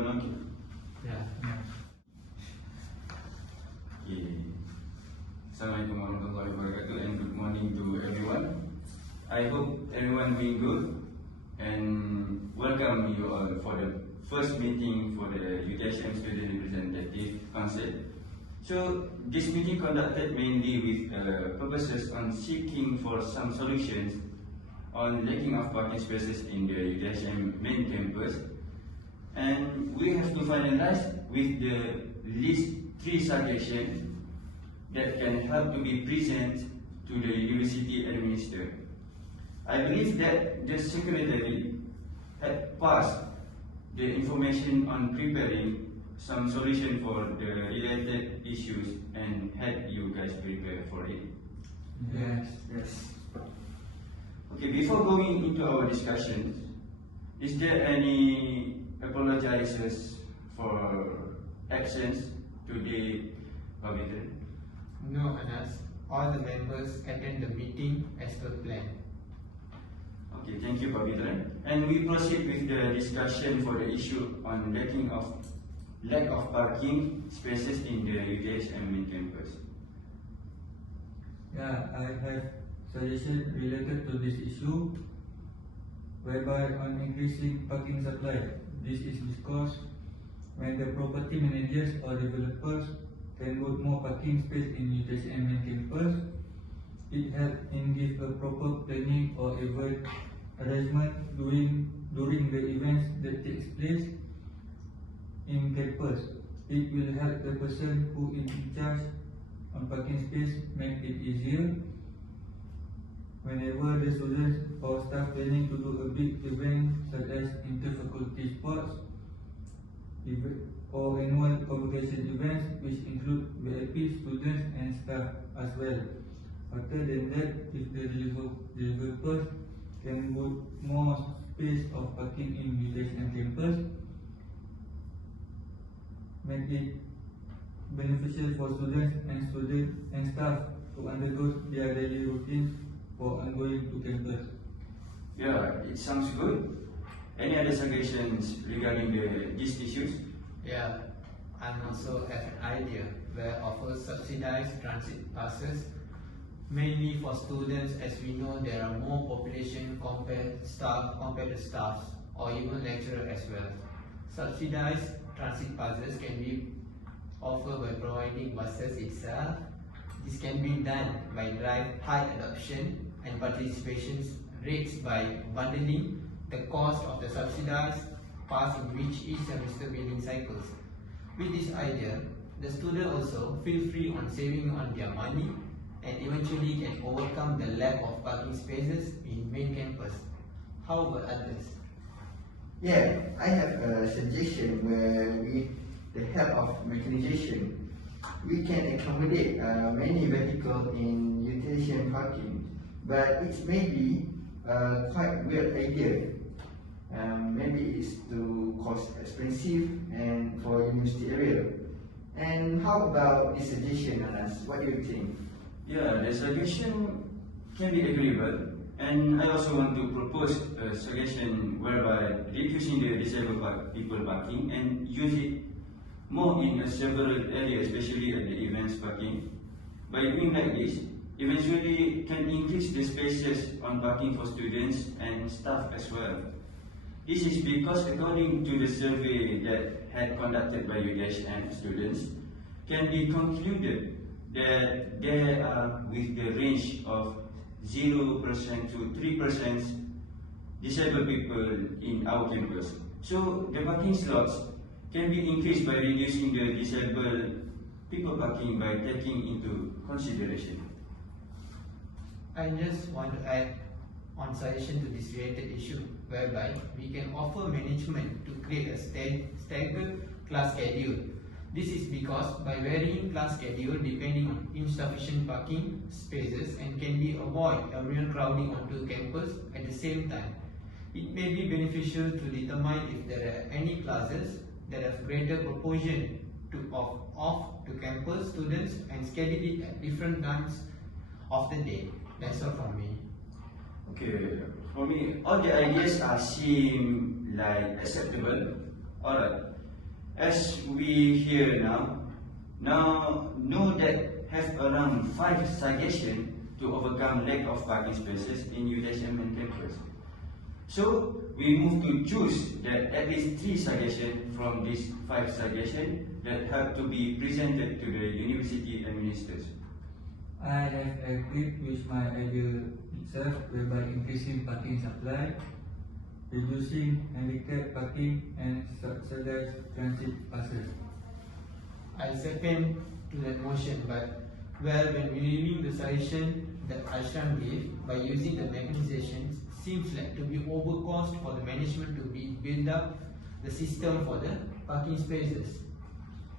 everyone okay? Yeah. Okay. Assalamualaikum warahmatullahi wabarakatuh and good morning to everyone. I hope everyone being good and welcome you all for the first meeting for the UTHM Student Representative Council. So this meeting conducted mainly with purposes on seeking for some solutions on lacking of parking spaces in the UTHM Main Campus, and we have to finalize with the list 3 suggestions that can help to be present to the university administrator. I believe that the secretary had passed the information on preparing some solution for the related issues and had you guys prepare for it. Yes. Okay, before going into our discussions, is there any apologizes for actions today, Pavitra? No, Anas. All the members attend the meeting as per plan. Okay, thank you, Pavitra. And we proceed with the discussion for the issue on lack of parking spaces in the UTHM Main Campus. Yeah, I have suggestion related to this issue, whereby on increasing parking supply. This is because when the property managers or developers can put more parking space in UTHM Main Campus, it helps in give a proper planning or event arrangement during the events that takes place in campus. It will help the person who is in charge on parking space make it easier. Whenever the students or staff planning to do a big event such as inter-faculty sports or annual convocation events which include VIP students and staff as well. Other than that, if the developers can put more space of parking in UTHM campus, make it beneficial for students and staff to undergo their daily routines for ongoing to campus. Yeah, it sounds good. Any other suggestions regarding these issues? Yeah, I also have an idea where offer subsidized transit passes, mainly for students, as we know there are more population compared to staffs or even lecturer as well. Subsidized transit passes can be offered by providing buses itself. This can be done by drive high adoption and participation rates by bundling the cost of the subsidized pass in each semester billing cycles. With this idea, the student also feel free on saving on their money and eventually can overcome the lack of parking spaces in main campus. How about others? Yeah, I have a suggestion where with the help of mechanization, we can accommodate many vehicles in UTHM parking, but it may be a quite weird idea. Maybe it's too cost expensive and for university area. And how about this suggestion, Anas? What do you think? Yeah, the suggestion can be agreeable, and I also want to propose a suggestion whereby reducing the disabled people parking and use it more in several areas, especially at the events parking. By doing like this, eventually can increase the spaces on parking for students and staff as well. This is because according to the survey that had conducted by UTHM students, can be concluded that there are with the range of 0% to 3% disabled people in our campus. So the parking slots can be increased by reducing the disabled people parking by taking into consideration. I just want to add on suggestion to this related issue, whereby we can offer management to create a staggered class schedule. This is because by varying class schedule depending on insufficient parking spaces and can be avoid everyone crowding onto campus at the same time. It may be beneficial to determine if there are any classes that have greater proportion of campus students and schedule it at different times of the day. That's all from me. Okay, for me, all the ideas seem like acceptable. Alright, as we hear now know that have around 5 suggestions to overcome lack of parking spaces in UTHM Main Campus. So we move to choose that at least 3 suggestions from these 5 suggestions that have to be presented to the university administrators. I have agreed with my idea itself, whereby increasing parking supply, reducing handicap parking, and subsidized transit passes. I second to that motion, but when reviewing the suggestion that Ashram gave by using the mechanizations seems like to be overcost for the management to build up the system for the parking spaces.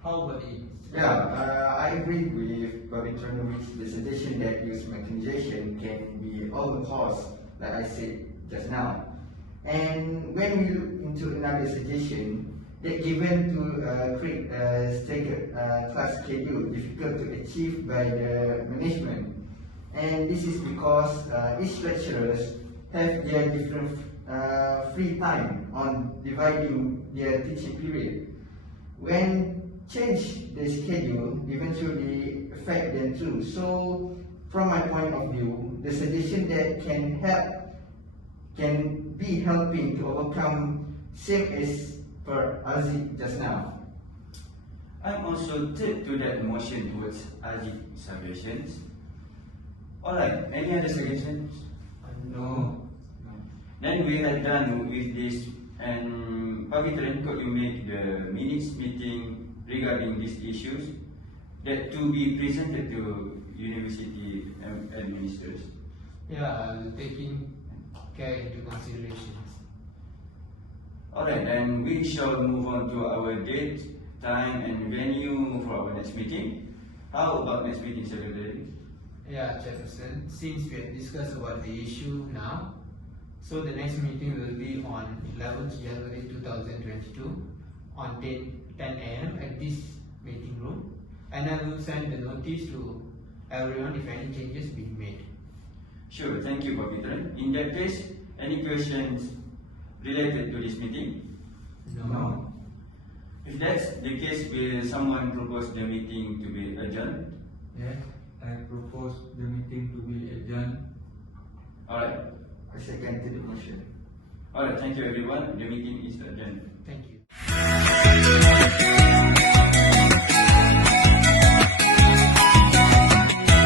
How about it? Yeah, I agree with Babitronovich. The suggestion that use mechanization can be overcost, like I said just now. And when we look into another suggestion, that given to create a staggered class schedule difficult to achieve by the management. And this is because each lecturers have their different free time on dividing their teaching period. When change the schedule eventually affect them too. So from my point of view, the suggestion that can be helping to overcome same as per Aziz just now. I'm also tipped to that motion towards Aziz's suggestions. Alright, any other suggestions? No. Then we are done with this, and Pavitran, could you make the minutes meeting regarding these issues that to be presented to university administrators? Yeah, I'll taking care into considerations. Alright, then we shall move on to our date, time, and venue for our next meeting. How about next meeting, Secretary? Yeah, Chairperson, since we have discussed about the issue now, so the next meeting will be on 11th January 2022 on 10 a.m. at this meeting room, and I will send the notice to everyone if any changes being made. Sure, thank you, Pavitran. In that case, any questions related to this meeting? No. If that's the case, will someone propose the meeting to be adjourned? Yes, I propose the meeting to be adjourned. Alright. I second to the motion. Alright, thank you everyone. The meeting is adjourned. Thank you.